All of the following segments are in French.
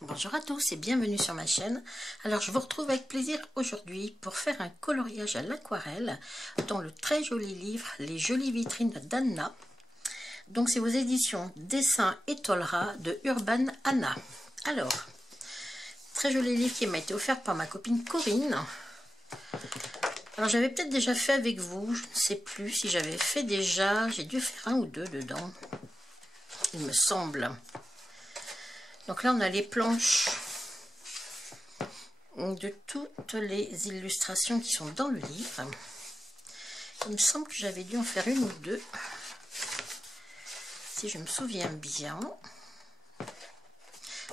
Bonjour à tous et bienvenue sur ma chaîne. Alors je vous retrouve avec plaisir aujourd'hui pour faire un coloriage à l'aquarelle dans le très joli livre Les jolies vitrines d'Anna. Donc c'est aux éditions Dessins et Tolera de Urban Anna. Alors, très joli livre qui m'a été offert par ma copine Corinne. Alors j'avais peut-être déjà fait avec vous, je ne sais plus si j'avais fait déjà, j'ai dû faire un ou deux dedans, il me semble. Donc là on a les planches de toutes les illustrations qui sont dans le livre. Il me semble que j'avais dû en faire une ou deux, si je me souviens bien.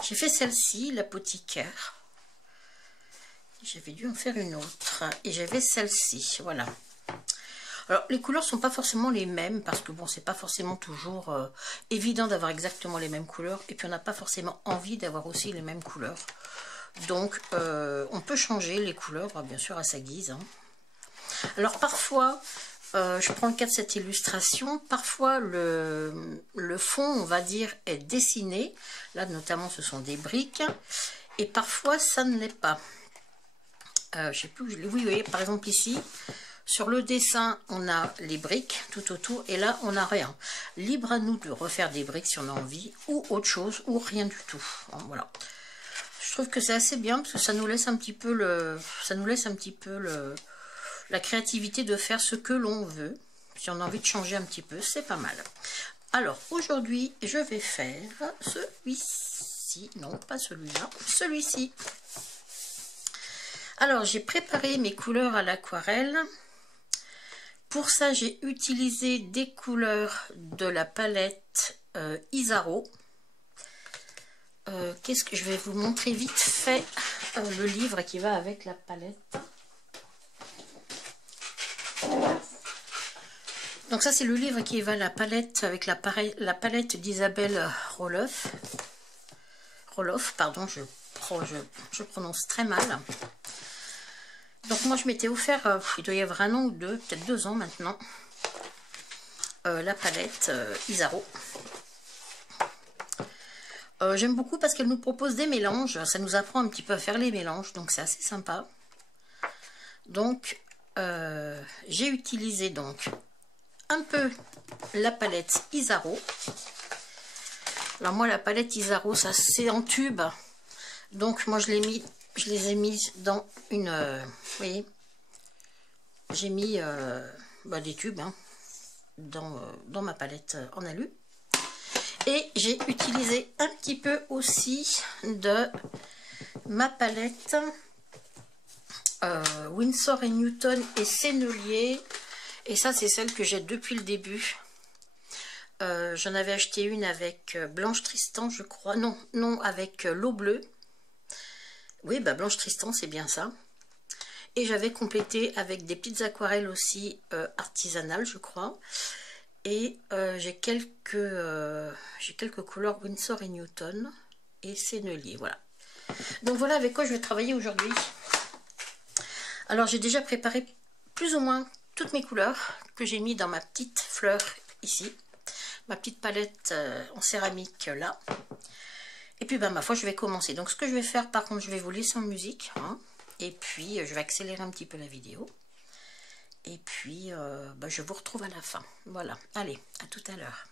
J'ai fait celle-ci, l'apothicaire. J'avais dû en faire une autre. Et j'avais celle-ci, voilà. Alors, les couleurs ne sont pas forcément les mêmes, parce que bon, c'est pas forcément toujours évident d'avoir exactement les mêmes couleurs. Et puis, on n'a pas forcément envie d'avoir aussi les mêmes couleurs. Donc, on peut changer les couleurs, bien sûr, à sa guise. Hein. Alors, parfois, je prends le cas de cette illustration, parfois, le fond, on va dire, est dessiné. Là, notamment, ce sont des briques. Et parfois, ça ne l'est pas. Je sais plus où je l'ai. Oui, par exemple, ici... Sur le dessin, on a les briques tout autour et là, on n'a rien. Libre à nous de refaire des briques si on a envie ou autre chose ou rien du tout. Voilà. Je trouve que c'est assez bien parce que ça nous laisse un petit peu la créativité de faire ce que l'on veut. Si on a envie de changer un petit peu, c'est pas mal. Alors, aujourd'hui, je vais faire celui-ci. Non, pas celui-là. Celui-ci. Alors, j'ai préparé mes couleurs à l'aquarelle. Pour ça, j'ai utilisé des couleurs de la palette Isaro. Qu'est-ce que je vais vous montrer vite fait le livre qui va avec la palette. Donc ça, c'est le livre qui va la palette avec la palette d'Isabelle Roloff. Pardon, je prononce très mal. Donc moi je m'étais offert, il doit y avoir un an ou deux, peut-être 2 ans maintenant, la palette Isaro. J'aime beaucoup parce qu'elle nous propose des mélanges, ça nous apprend un petit peu à faire les mélanges, donc c'est assez sympa. Donc j'ai utilisé donc un peu la palette Isaro. Alors moi la palette Isaro, ça c'est en tube, donc moi je les ai mises dans une... vous voyez, j'ai mis des tubes hein, dans ma palette en alu. Et j'ai utilisé un petit peu aussi de ma palette Winsor & Newton et Sennelier. Et ça, c'est celle que j'ai depuis le début. J'en avais acheté une avec Blanche Tristan, je crois. Non, avec l'eau bleue. Oui, Blanche Tristan, c'est bien ça. Et j'avais complété avec des petites aquarelles aussi artisanales, je crois. Et j'ai quelques couleurs Winsor & Newton et Sennelier, voilà. Donc voilà avec quoi je vais travailler aujourd'hui. Alors j'ai déjà préparé plus ou moins toutes mes couleurs que j'ai mis dans ma petite fleur ici. Ma petite palette en céramique là. Et puis ma foi je vais commencer. Donc ce que je vais faire par contre je vais vous laisser en musique. Hein, et puis je vais accélérer un petit peu la vidéo. Et puis, je vous retrouve à la fin. Voilà. Allez, à tout à l'heure.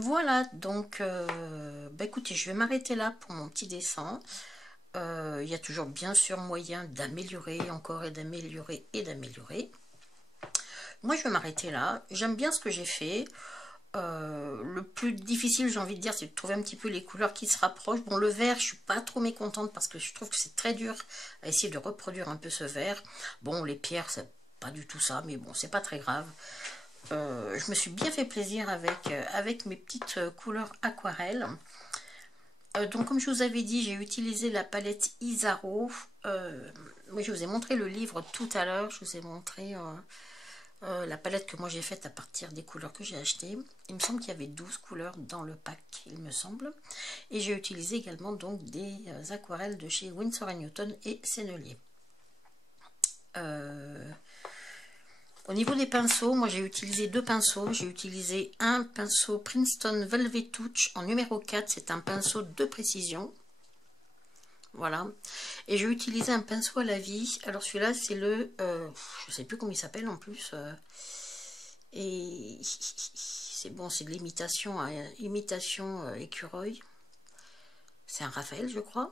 Voilà, donc, bah écoutez, je vais m'arrêter là pour mon petit dessin. Il y a toujours bien sûr moyen d'améliorer encore et d'améliorer et d'améliorer. Moi, je vais m'arrêter là. J'aime bien ce que j'ai fait. Le plus difficile, j'ai envie de dire, c'est de trouver un petit peu les couleurs qui se rapprochent. Bon, le vert, je suis pas trop mécontente parce que je trouve que c'est très dur à essayer de reproduire un peu ce vert. Bon, les pierres, c'est pas du tout ça, mais bon, c'est pas très grave. Je me suis bien fait plaisir avec mes petites couleurs aquarelles. Donc, comme je vous avais dit, j'ai utilisé la palette Isaro. Moi, je vous ai montré le livre tout à l'heure. Je vous ai montré la palette que moi j'ai faite à partir des couleurs que j'ai achetées. Il me semble qu'il y avait 12 couleurs dans le pack, il me semble. Et j'ai utilisé également donc des aquarelles de chez Winsor & Newton et Sennelier. Au niveau des pinceaux, moi j'ai utilisé deux pinceaux. J'ai utilisé un pinceau Princeton Velvet Touch en numéro 4. C'est un pinceau de précision. Voilà. Et j'ai utilisé un pinceau à la vie. Alors celui-là, c'est le... je sais plus comment il s'appelle en plus. Et c'est bon, c'est de l'imitation, imitation écureuil. C'est un Raphaël, je crois.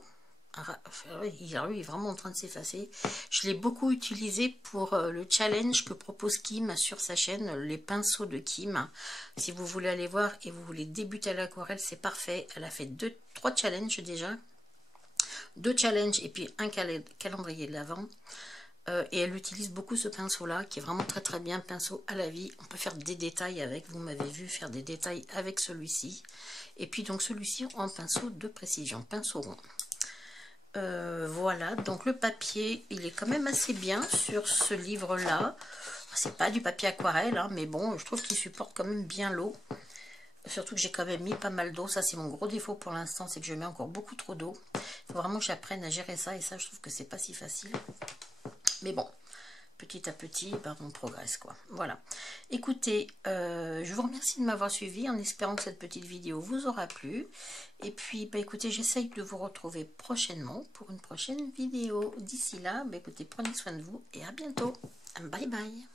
Il est vraiment en train de s'effacer. Je l'ai beaucoup utilisé pour le challenge que propose Kim sur sa chaîne, les pinceaux de Kim. Si vous voulez aller voir et vous voulez débuter à l'aquarelle, c'est parfait. Elle a fait 3 challenges déjà. 2 challenges et puis un calendrier de l'Avent. Et elle utilise beaucoup ce pinceau là qui est vraiment très très bien, pinceau à la vie. On peut faire des détails avec, vous m'avez vu faire des détails avec celui-ci. Et puis donc celui-ci en pinceau de précision, pinceau rond. Voilà, donc le papier il est quand même assez bien sur ce livre là. C'est pas du papier aquarelle hein, mais bon je trouve qu'il supporte quand même bien l'eau. Surtout que j'ai quand même mis pas mal d'eau. Ça c'est mon gros défaut pour l'instant, c'est que je mets encore beaucoup trop d'eau. Il faut vraiment que j'apprenne à gérer ça et ça je trouve que c'est pas si facile. Mais bon, petit à petit, ben, on progresse quoi. Voilà. Écoutez, je vous remercie de m'avoir suivi en espérant que cette petite vidéo vous aura plu. Et puis, ben, écoutez, j'essaye de vous retrouver prochainement pour une prochaine vidéo. D'ici là, ben, écoutez, prenez soin de vous et à bientôt. Bye bye.